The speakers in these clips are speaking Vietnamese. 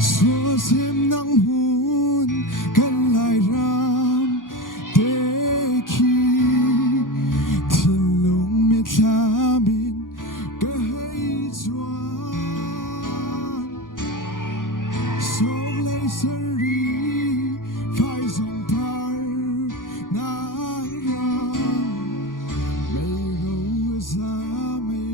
Xua diêm nắng hôn cắn lại ram để khi thiên lung miệt tha min cả hai doan sau lấy sari phải dòng par nang ram mây ru ra mây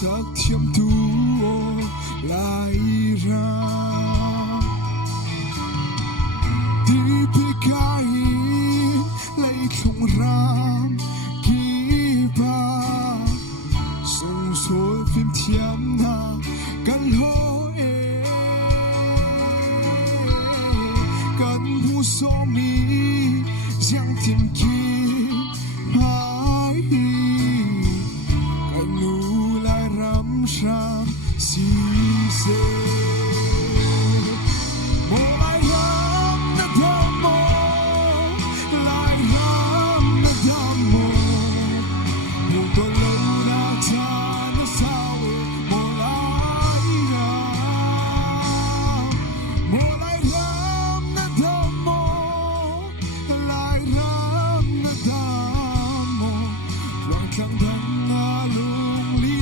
sắc thiêm thu lại ra đi tới cái lấy không ram kỳ ba sông suối phim thiêm na căn hối căn bu so mi giang thiên kỳ hai căn nu lại ram ram si se một lại ram na tham mô lại ram na tham mô một tuần lâu đã cha nó sao một lại ram na tham mô lại ram na tham mô loạn khang thang na lung lý lên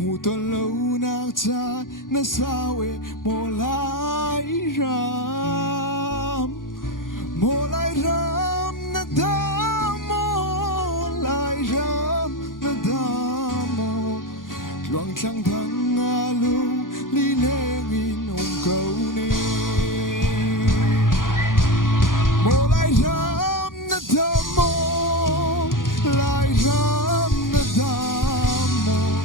cầu tuần lâu nào cha nó sao vậy một lại ram nó đam một lại ram nó đam một loạn trăng thăng ngã lung đi lên in hùng cầu nè một lại ram nó đam một lại ram nó đam một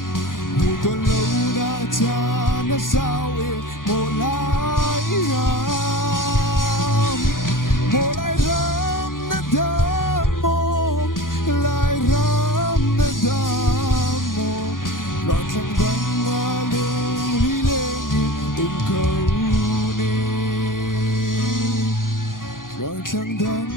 tuần lâu đã cha nó sao vậy một lại ram nó đam một lại ram nó đam một loạn trăng vắng hoa lung lý lên từng câu nè loạn trăng vắng